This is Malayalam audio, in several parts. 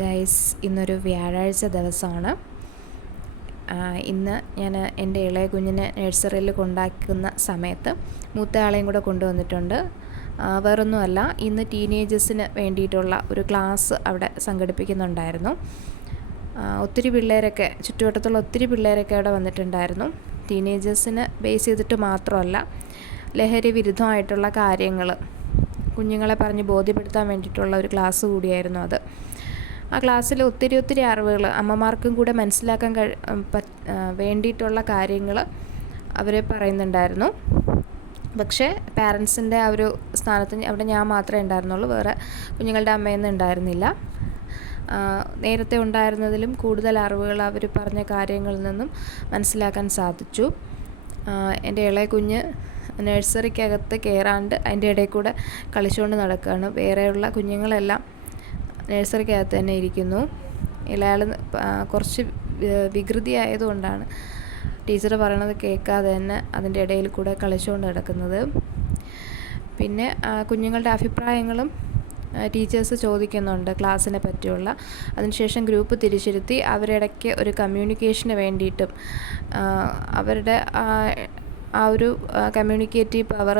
ഗൈസ്, ഇന്നൊരു വ്യാഴാഴ്ച ദിവസമാണ്. ഇന്ന് ഞാൻ എൻ്റെ ഇളയ കുഞ്ഞിനെ നഴ്സറിയിൽ കൊണ്ടാക്കുന്ന സമയത്ത് മൂത്തയാളെയും കൂടെ കൊണ്ടുവന്നിട്ടുണ്ട്. വേറൊന്നുമല്ല, ഇന്ന് ടീനേജേഴ്സിന് വേണ്ടിയിട്ടുള്ള ഒരു ക്ലാസ് അവിടെ സംഘടിപ്പിക്കുന്നുണ്ടായിരുന്നു. ഒത്തിരി പിള്ളേരൊക്കെ, ചുറ്റുവട്ടത്തുള്ള ഒത്തിരി പിള്ളേരൊക്കെ അവിടെ വന്നിട്ടുണ്ടായിരുന്നു. ടീനേജേഴ്സിന് ബേസ് ചെയ്തിട്ട് മാത്രമല്ല, ലഹരി വിരുദ്ധമായിട്ടുള്ള കാര്യങ്ങൾ കുഞ്ഞുങ്ങളെ പറഞ്ഞ് ബോധ്യപ്പെടുത്താൻ വേണ്ടിയിട്ടുള്ള ഒരു ക്ലാസ് കൂടിയായിരുന്നു അത്. ആ ക്ലാസ്സിൽ ഒത്തിരി അറിവുകൾ അമ്മമാർക്കും കൂടെ മനസ്സിലാക്കാൻ വേണ്ടിയിട്ടുള്ള കാര്യങ്ങൾ അവർ പറയുന്നുണ്ടായിരുന്നു. പക്ഷേ പാരൻസിൻ്റെ ആ ഒരു സ്ഥാനത്ത് അവിടെ ഞാൻ മാത്രമേ ഉണ്ടായിരുന്നുള്ളൂ, വേറെ കുഞ്ഞുങ്ങളുടെ അമ്മയൊന്നും ഉണ്ടായിരുന്നില്ല. നേരത്തെ ഉണ്ടായിരുന്നതിലും കൂടുതൽ അറിവുകൾ അവർ പറഞ്ഞ കാര്യങ്ങളിൽ നിന്നും മനസ്സിലാക്കാൻ സാധിച്ചു. എൻ്റെ ഇളയ കുഞ്ഞ് നഴ്സറിക്കകത്ത് കയറാണ്ട് അതിൻ്റെ ഇടയിൽ കൂടെ കളിച്ചുകൊണ്ട് നടക്കുകയാണ്. വേറെയുള്ള കുഞ്ഞുങ്ങളെല്ലാം നഴ്സറിക്കകത്ത് തന്നെ ഇരിക്കുന്നു. ഇയാൾ കുറച്ച് വികൃതി ആയതുകൊണ്ടാണ് ടീച്ചർ പറയണത് കേൾക്കാതെ തന്നെ അതിൻ്റെ ഇടയിൽ കൂടെ കളിച്ചുകൊണ്ട് നടക്കുന്നത്. പിന്നെ കുഞ്ഞുങ്ങളുടെ അഭിപ്രായങ്ങളും ടീച്ചേഴ്സ് ചോദിക്കുന്നുണ്ട് ക്ലാസ്സിനെ പറ്റിയുള്ള. അതിനുശേഷം ഗ്രൂപ്പ് തിരിച്ചിരുത്തി അവരിടയ്ക്ക് ഒരു കമ്മ്യൂണിക്കേഷന് വേണ്ടിയിട്ടും അവരുടെ ആ ഒരു കമ്മ്യൂണിക്കേറ്റീവ് പവർ,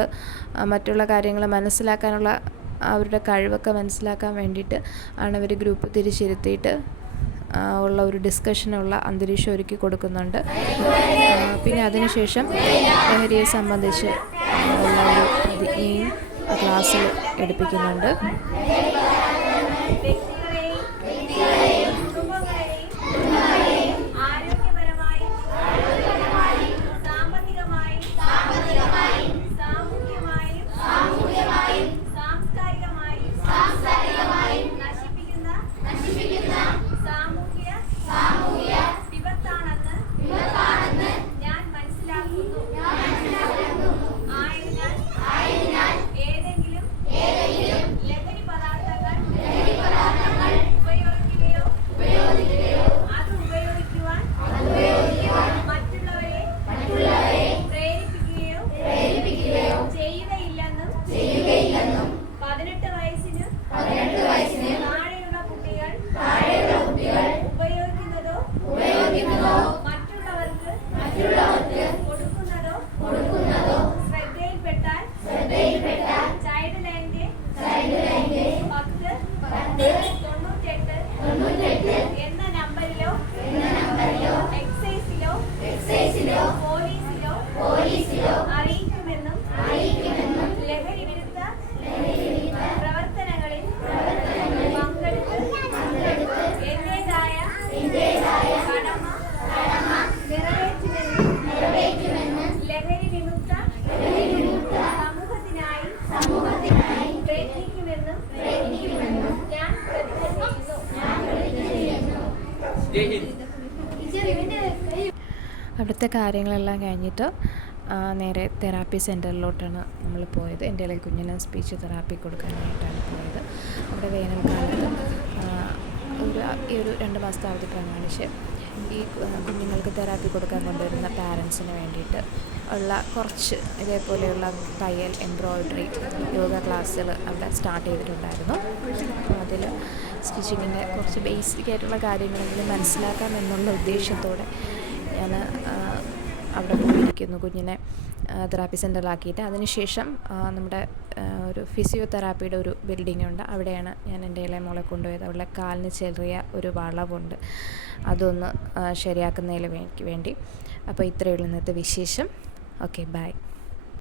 മറ്റുള്ള കാര്യങ്ങൾ മനസ്സിലാക്കാനുള്ള അവരുടെ കഴിവൊക്കെ മനസ്സിലാക്കാൻ വേണ്ടിയിട്ട് ആണ് അവർ ഗ്രൂപ്പ് തിരിച്ചിരുത്തിയിട്ട് ഉള്ള ഒരു ഡിസ്കഷനുള്ള അന്തരീക്ഷം ഒരുക്കി കൊടുക്കുന്നുണ്ട്. പിന്നെ അതിനുശേഷം ലഹരിയെ സംബന്ധിച്ച് ഉള്ള ഒരു പ്രതിജ്ഞയും ക്ലാസ്സിൽ എടുപ്പിക്കുന്നുണ്ട്. പോലീസിലോ അറിയിക്കുമെന്നും ലഹരി വിരുദ്ധ പ്രവർത്തനങ്ങളിൽ പങ്കെടുത്ത് എന്റേതായ കടമ നിറവേറ്റുമെന്നും ലഹരി വിമുക്ത സമൂഹത്തിനായി പ്രയത്നിക്കുമെന്നും ഞാൻ പ്രതിജ്ഞ ചെയ്യുന്നു. അവിടുത്തെ കാര്യങ്ങളെല്ലാം കഴിഞ്ഞിട്ട് നേരെ തെറാപ്പി സെൻറ്ററിലോട്ടാണ് നമ്മൾ പോയത്. എൻ്റെ ഇളയ കുഞ്ഞിന് സ്പീച്ച് തെറാപ്പി കൊടുക്കാനായിട്ടാണ് പോയത്. അവിടെ വേനൽക്കാലത്ത് ഈ ഒരു 2 മാസത്തെ അവധി പ്രമാണിച്ച് ഈ കുഞ്ഞുങ്ങൾക്ക് തെറാപ്പി കൊടുക്കാൻ കൊണ്ടുവരുന്ന പാരൻസിന് വേണ്ടിയിട്ട് ഉള്ള കുറച്ച് ഇതേപോലെയുള്ള തയ്യൽ, എംബ്രോയ്ഡറി, യോഗ ക്ലാസ്സുകൾ അവിടെ സ്റ്റാർട്ട് ചെയ്തിട്ടുണ്ടായിരുന്നു. അപ്പോൾ അതിൽ സ്റ്റിച്ചിങ്ങിൻ്റെ കുറച്ച് ബേസിക് ആയിട്ടുള്ള കാര്യങ്ങളെങ്കിലും മനസ്സിലാക്കാം എന്നുള്ള ഉദ്ദേശത്തോടെ ഞാൻ അവിടെ പോയിരിക്കുന്നു കുഞ്ഞിനെ തെറാപ്പി സെൻ്ററിലാക്കിയിട്ട്. അതിനുശേഷം നമ്മുടെ ഒരു ഫിസിയോതെറാപ്പിയുടെ ഒരു ബിൽഡിംഗ് ഉണ്ട്, അവിടെയാണ് ഞാൻ എൻ്റെ ഇളയ മോളെ കൊണ്ടുപോയത്. അവളുടെ കാലിന് ചെറിയ ഒരു വളവുണ്ട്, അതൊന്ന് ശരിയാക്കുന്നതിന് വേണ്ടി. അപ്പോൾ ഇത്രയേ ഉള്ളൂ ഇന്നത്തെ വിശേഷം. Okay, by.